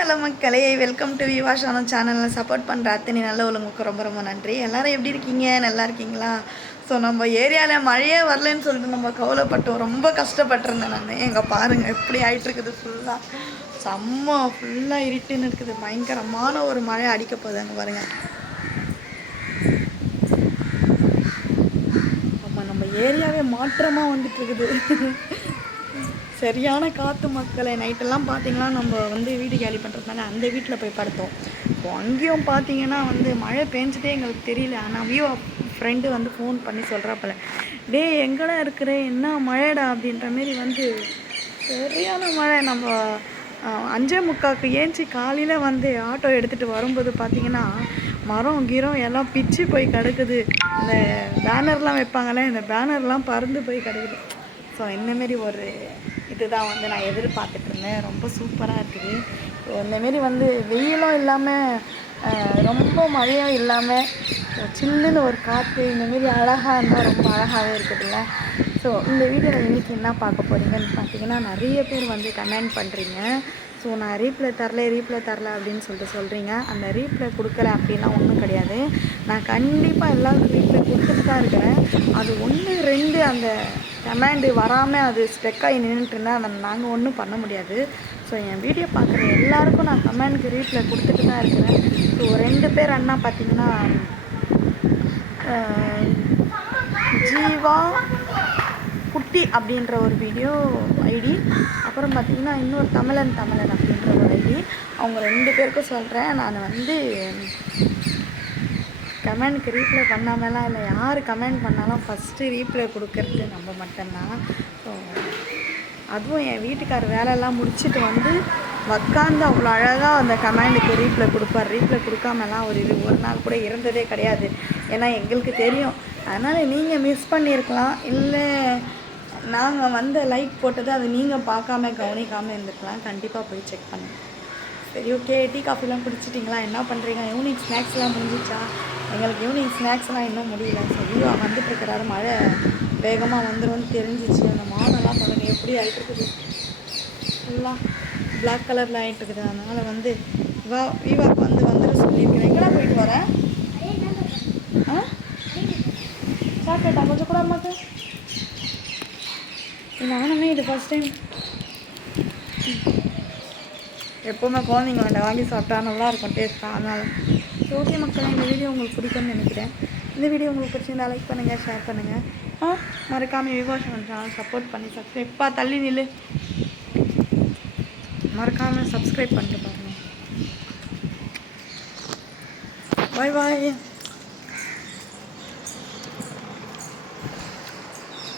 Hello மக்களே welcome to விவாஷான சேனலில் support பண்ணுற அத்தனை நல்ல உங்களுக்கு ரொம்ப ரொம்ப நன்றி. எல்லாரும் எப்படி இருக்கீங்க? நல்லா இருக்கீங்களா? ஸோ நம்ம ஏரியாவில் மழையே வரலன்னு சொல்லிட்டு நம்ம கவலைப்பட்டோம். ரொம்ப கஷ்டப்பட்டிருந்தேன் நான். எங்கே பாருங்கள் எப்படி ஆகிட்டுருக்குது ஃபுல்லாக செம்ம ஃபுல்லாக இருட்டுன்னு இருக்குது. பயங்கரமான ஒரு மழை அடிக்க போகுது அங்கே பாருங்கள் ஆமாம் நம்ம ஏரியாவே மாற்றமாக வந்துட்டு இருக்குது சரியான காற்று மக்களை நைட்டெல்லாம் பார்த்தீங்கன்னா நம்ம வந்து வீடு காலி பண்ணுறதுனால அந்த வீட்டில் போய் படுத்தோம். இப்போ அங்கேயும் பார்த்தீங்கன்னா வந்து மழை பெஞ்சிட்டே எங்களுக்கு தெரியல. ஆனால் வியூ ஃப்ரெண்டு வந்து ஃபோன் பண்ணி சொல்கிறாப்பல டே எங்கடா இருக்கிற? என்ன மழைடா? அப்படின்ற மாரி வந்து சரியான மழை. நம்ம அஞ்சே முக்காக்கு ஏஞ்சி காலையில் வந்து ஆட்டோ எடுத்துகிட்டு வரும்போது பார்த்தீங்கன்னா மரம் கீரம் எல்லாம் பிச்சு போய் கிடக்குது. இந்த பேனர்லாம் வைப்பாங்களே இந்த பேனர்லாம் பறந்து போய் கிடக்குது. ஸோ இந்தமாரி ஒரு இதுதான் வந்து நான் எதிர்பார்த்துட்டு இருந்தேன் ரொம்ப சூப்பராக இருக்குது. இந்தமாரி வந்து வெயிலும் இல்லாமல் ரொம்ப மழையும் இல்லாமல் ஸோ ஒரு காற்று இந்தமாரி அழகாக இருந்தால் ரொம்ப அழகாகவே இருக்குதுல்ல. ஸோ இந்த வீடியோவில் இன்றைக்கி என்ன பார்க்க போகிறீங்கன்னு பார்த்தீங்கன்னா நிறைய பேர் வந்து கமெண்ட் பண்ணுறீங்க ஸோ நான் ரீப்ளை தரல ரீப்ளை தரல அப்படின்னு சொல்லிட்டு சொல்கிறீங்க அந்த ரீப்ளை கொடுக்கல அப்படிலாம் ஒன்றும் கிடையாது. நான் கண்டிப்பாக எல்லாருக்கும் ரீப்ளை கொடுத்துட்டு தான் இருக்கிறேன். அது ஒன்று ரெண்டு அந்த கமெண்டு வராமல் அது ஸ்ட்ரெக் ஆகி நின்றுட்டு இருந்தால் அதை நாங்கள் ஒன்றும் பண்ண முடியாது. ஸோ என் வீடியோ பார்க்குற எல்லாருக்கும் நான் கமெண்ட்க்கு ரீப்ளை கொடுத்துட்டு தான் இருக்கிறேன். ஸோ ரெண்டு பேர் அண்ணா பார்த்தீங்கன்னா ஜீவா குட்டி அப்படின்ற ஒரு வீடியோ ஐடி அப்புறம் பார்த்தீங்கன்னா இன்னொரு தமிழன் தமிழன் அப்படின்ற ஒரு ஐடி அவங்க ரெண்டு பேருக்கும் சொல்கிறேன் நான் வந்து கமெண்ட்க்கு ரீப்ளை பண்ணாமலாம் இல்லை. யார் கமெண்ட் பண்ணாலும் ஃபஸ்ட்டு ரீப்ளை கொடுக்கறது நம்ம மட்டும்தான். ஸோ அதுவும் என் வீட்டுக்கார் வேலையெல்லாம் முடிச்சுட்டு வந்து உட்காந்து அவ்வளோ அழகாக அந்த கமெண்டுக்கு ரீப்ளை கொடுப்பார். ரீப்ளை கொடுக்காமலாம் ஒரு இது ஒரு நாள் கூட இருந்ததே கிடையாது. ஏன்னா எங்களுக்கு தெரியும். அதனால் நீங்கள் மிஸ் பண்ணியிருக்கலாம் இல்லை நாங்கள் வந்து லைக் போட்டது அது நீங்கள் பார்க்காம கவனிக்காமல் இருந்திருக்கலாம் கண்டிப்பாக போய் செக் பண்ணுங்க. சரி ஓகே டீ காஃபிலாம் குடிச்சிட்டிங்களா? என்ன பண்ணுறீங்க ஈவினிங் ஸ்நாக்ஸ்லாம் முடிஞ்சிச்சா? எங்களுக்கு ஈவினிங் ஸ்நாக்ஸ்லாம் இன்னும் முடியல. சரி வந்துட்டு இருக்கிறாரு. மழை வேகமாக வந்துடும்னு தெரிஞ்சிச்சு. அந்த மானெல்லாம் பண்ணணும் எப்படி ஆகிட்டு இருக்குது. ஃபுல்லாக பிளாக் கலரில் ஆகிட்டுருக்குது அதனால் வந்து வா வீவாக்கு வந்து வந்துட்டு சொல்லியிருக்கிறேன். எங்கடா போயிட்டு வரேன் ஆ சாப்பிட்டா கொஞ்சம் கூட அம்மாக்கு நானுமே இது ஃபஸ்ட் டைம் எப்போவுமே குழந்தைங்க வேண்டாம் வாங்கி சாப்பிட்டா நல்லா இருக்கும் டேஸ்ட்டாக அதனால். ஓகே மக்களே இந்த வீடியோ உங்களுக்கு பிடிக்கும்னு நினைக்கிறேன். இந்த வீடியோ உங்களுக்கு பிடிச்சிருந்தா லைக் பண்ணுங்கள் ஷேர் பண்ணுங்கள் ஆ? மறக்காமல் விவாஷன் சேனல் சப்போர்ட் பண்ணி சப்ஸ்கிரைப் பா தள்ளி நில்லு. மறக்காமல் சப்ஸ்கிரைப் பண்ணிட்டு பாருங்கள் பாய் பாய்